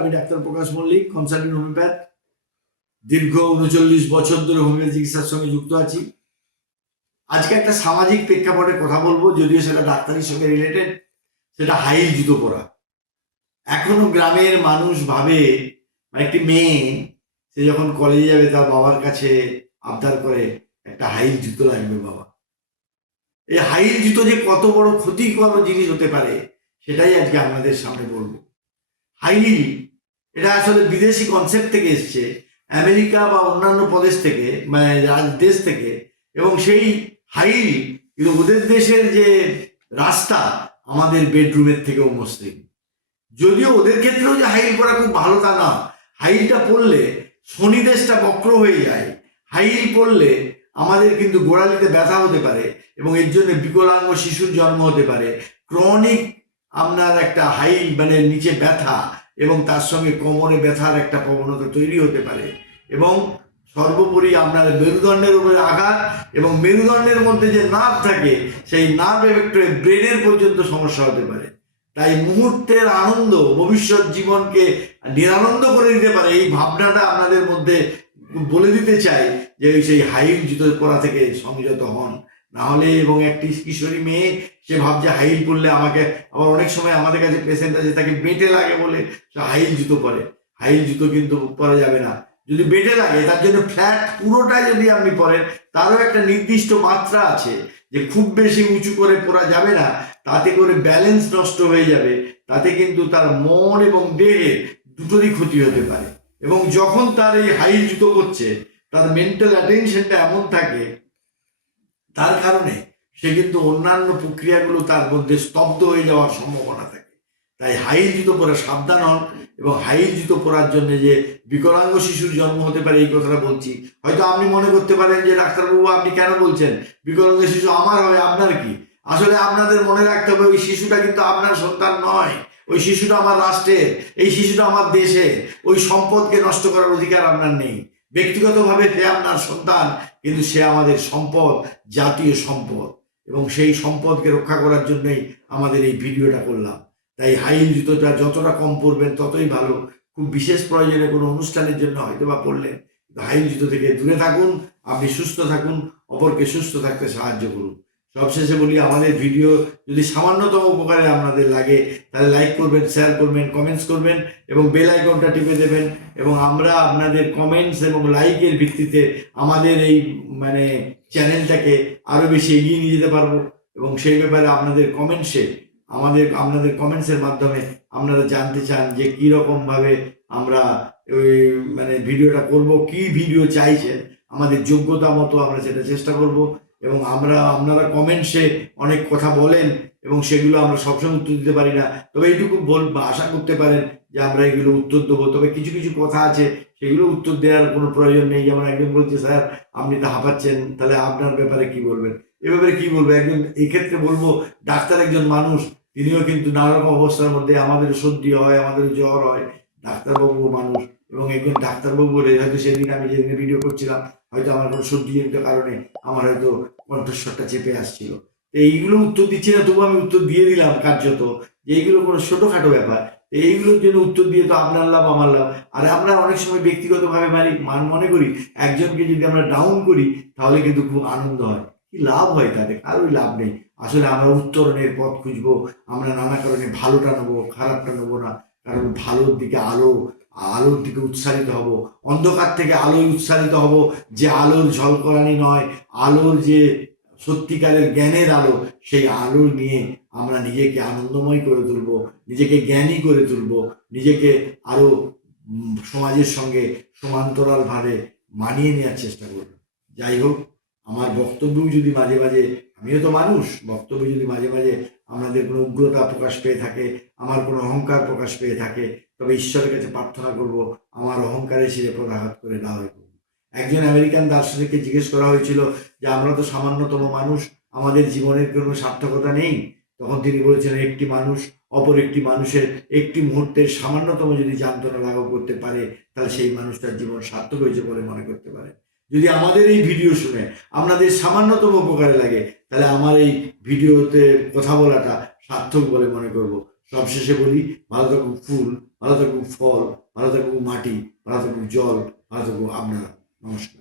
আমি doctor Prakash Mallick consultant homeopath. দীর্ঘ উনচল্লিশ বছর ধরে হোমিওপ্যাথি চিকিৎসার সঙ্গে যুক্ত আছি। আজকে একটা সামাজিক প্রেক্ষাপটে কথা বলব, যদিও সেটা ডাক্তারের সঙ্গে রিলেটেড সেটা হাইল জুতো পরা। এখনও গ্রামের মানুষ ভাবে মানে একটি মেয়ে, সে যখন কলেজে যাবে, তার বাবার কাছে আবদার করে একটা হাইল জুতো লাগবে বাবা। এই হাইল জুতো যে কত বড় ক্ষতিকর জিনিস হতে পারে, সেটাই আজকে আপনাদের সামনে বলব। হাইল এটা আসলে বিদেশি কনসেপ্ট থেকে এসছে। আমেরিকা বা অন্যান্য প্রদেশ থেকে মানে দেশ থেকে, এবং সেই হাইল কিন্তু ওদের দেশের যে রাস্তা আমাদের বেডরুমের থেকেও মসৃণ। যদিও ওদের ক্ষেত্রেও যে হাইল পরা খুব ভালো তা না। হাইলটা পরলে শনিদেশটা বক্র হয়ে যায়। হাইল পড়লে আমাদের কিন্তু গোড়ালিতে ব্যথা হতে পারে এবং এর জন্য বিকলাঙ্গ শিশুর জন্ম হতে পারে। ক্রনিক আপনার একটা হাইল মানে নিচে ব্যথা এবং তার সঙ্গে কোমরে ব্যথার একটা প্রবণতা তৈরি হতে পারে। এবং সর্বোপরি আপনার মেরুদণ্ডের উপরে আঘাত এবং মেরুদণ্ডের মধ্যে যে নার্ভ থাকে, সেই নার্ভ এফেক্ট হয়ে ব্রেনের পর্যন্ত সমস্যা হতে পারে। তাই মুহূর্তের আনন্দ, ভবিষ্যৎ জীবনকে নিরানন্দ করে দিতে পারে। এই ভাবনাটা আপনাদের মধ্যে বলে দিতে চাই যে, সেই হাইল জুতো পরা থেকে সংযত হন। না হলে এবং একটি কিশোরী মেয়ে, সে ভাবছে হাইল পরলে আমাকে, আবার অনেক সময় আমাদের কাছে পেশেন্ট আছে, তাকে বেটে লাগে বলে সে হাইল জুতো পরে। হাইল জুতো কিন্তু পরা যাবে না। যদি বেটে লাগে, তার জন্য ফ্ল্যাট পুরোটাই যদি আপনি পরেন, তারও একটা নির্দিষ্ট মাত্রা আছে যে খুব বেশি উঁচু করে পরা যাবে না, তাতে করে ব্যালেন্স নষ্ট হয়ে যাবে। তাতে কিন্তু তার মন এবং দেহের দুটোরই ক্ষতি হতে পারে। এবং যখন তার এই হাই জুতো করছে তার মেন্টাল অ্যাটেনশনটা এমন থাকে তার কারণে সে কিন্তু অন্যান্য প্রক্রিয়াগুলো তার মধ্যে স্তব্ধ হয়ে যাওয়ার সম্ভাবনা থাকে। তাই হাই জুতো পরে সাবধান হন এবং হাই জুতো পরার জন্য যে বিকলাঙ্গ শিশুর জন্ম হতে পারে এই কথাটা বলছি, হয়তো আপনি মনে করতে পারেন যে ডাক্তারবাবু, আপনি কেন বলছেন? বিকলাঙ্গ শিশু আমার হবে আপনার কি? আসলে আপনাদের মনে রাখতে হবে ওই শিশুটা কিন্তু আপনার সন্তান নয়। ওই শিশুটা আমার রাষ্ট্রের, এই শিশুটা আমার দেশের, ওই সম্পদকে নষ্ট করার অধিকার আপনার নেই। ব্যক্তিগতভাবে যে আপনার সন্তান, কিন্তু সে আমাদের সম্পদ, জাতীয় সম্পদ। এবং সেই সম্পদকে রক্ষা করার জন্যই আমাদের এই ভিডিওটা করলাম। তাই হাইল জুতোটা যতটা কম পরবেন, ততই ভালো। খুব বিশেষ প্রয়োজনে কোনো অনুষ্ঠানের জন্য হয়তো বা পড়লেন হাইল জুতো থেকে দূরে থাকুন, আপনি সুস্থ থাকুন, অপরকে সুস্থ থাকতে সাহায্য করুন। সবশেষে বলি, আমাদের ভিডিও যদি সামান্যতম উপকারে আপনাদের লাগে, তাহলে লাইক করবেন শেয়ার করবেন কমেন্টস করবেন এবং বেল আইকনটা টিপে দেবেন এবং আমরা আপনাদের কমেন্টস এবং লাইকের ভিত্তিতে আমাদের এই মানে চ্যানেলটাকে আরও বেশি এগিয়ে নিয়ে যেতে পারব এবং সেই ব্যাপারে আপনাদের কমেন্টসে আমাদের, আপনাদের কমেন্টসের মাধ্যমে আপনারা জানতে চান যে কী রকমভাবে আমরা ওই মানে ভিডিওটা করব, কি ভিডিও চাইছেন, আমাদের যোগ্যতা মতো আমরা সেটা চেষ্টা করব। এবং আমরা, আপনারা কমেন্টসে অনেক কথা বলেন এবং সেগুলো আমরা সবসময় উত্তর দিতে পারি না। তবে এইটুকু বল, বা আশা করতে পারেন যে আমরা এগুলো উত্তর দেবো। তবে কিছু কিছু কথা আছে, সেগুলো উত্তর দেওয়ার কোনো প্রয়োজন নেই। যেমন একজন বলছে, স্যার, আপনি তো হাঁপাচ্ছেন, তাহলে আপনার ব্যাপারে কি বলবেন? এ ব্যাপারে কি বলব? একজন, এক্ষেত্রে বলব, ডাক্তার একজন মানুষ, তিনিও কিন্তু নানা রকম অবস্থার মধ্যে আমাদের সর্দি হয়, আমাদের জ্বর হয়। ডাক্তারবাবু মানুষ এবং একজন ডাক্তারবাবু বলে, হয়তো সেদিন আমি যেদিন ভিডিও করছিলাম হয়তো আমার কোনো সর্দিজনিত কারণে আমার হয়তো কণ্ঠস্বরটা চেপে আসছিল। এইগুলো উত্তর দিচ্ছি না তবু আমি উত্তর দিয়ে দিলাম কার্যত যে এইগুলো কোনো ছোটোখাটো ব্যাপার। এইগুলোর জন্য উত্তর দিয়ে তো আপনার লাভ, আমার লাভ। আর আমরা অনেক সময় ব্যক্তিগতভাবে মানে মান মনে করি, একজনকে যদি আমরা ডাউন করি, তাহলে কিন্তু খুব আনন্দ হয়। কি লাভ হয় তাতে? কারোই লাভ নেই। আসলে আমরা উত্তরণের পথ খুঁজবো, আমরা নানা কারণে ভালোটা নেব, খারাপটা নেব না। কারণ ভালোর দিকে আলো আলোর দিকে উৎসাহিত হব। অন্ধকার থেকে আলোয় উৎসাহিত হব যে আলোর ঝলকরানি নয়, আলোর যে সত্যিকারের জ্ঞানের আলো, সেই আলো নিয়ে আমরা নিজেকে আনন্দময় করে তুলব, নিজেকে জ্ঞানী করে তুলব, নিজেকে আরও সমাজের সঙ্গে সমান্তরালভাবে মানিয়ে নেওয়ার চেষ্টা করব। যাই হোক আমার বক্তব্যও যদি মাঝে মাঝে, আমিও তো মানুষ, বক্তব্য যদি মাঝে মাঝে আমাদের কোনো উগ্রতা প্রকাশ পেয়ে থাকে, আমার কোনো অহংকার প্রকাশ পেয়ে থাকে, তবে ঈশ্বরের কাছে প্রার্থনা করব, আমার অহংকারে সে প্রদাঘাত করে না হয়ে। একজন আমেরিকান দার্শনিককে জিজ্ঞেস করা হয়েছিল যে, আমরা তো সামান্যতম মানুষ, আমাদের জীবনের কোনো সার্থকতা নেই তখন তিনি বলেছেন, একটি মানুষ অপর একটি মানুষের একটি মুহূর্তের সামান্যতম যদি যন্ত্রণা লাঘব করতে পারে, তাহলে সেই মানুষটার জীবন সার্থক হয়েছে বলে মনে করতে পারে যদি আমাদের এই ভিডিও শুনে আপনাদের সামান্যতম উপকারে লাগে, তাহলে আমার এই ভিডিওতে কথা বলাটা সার্থক বলে মনে করব। সবশেষে বলি, ভালো থাকুক ফুল, ভালো থাকুক ফল, ভালো থাকুক মাটি, ভালো থাকুক জল, ভালো থাকুক আপনারা। নমস্কার।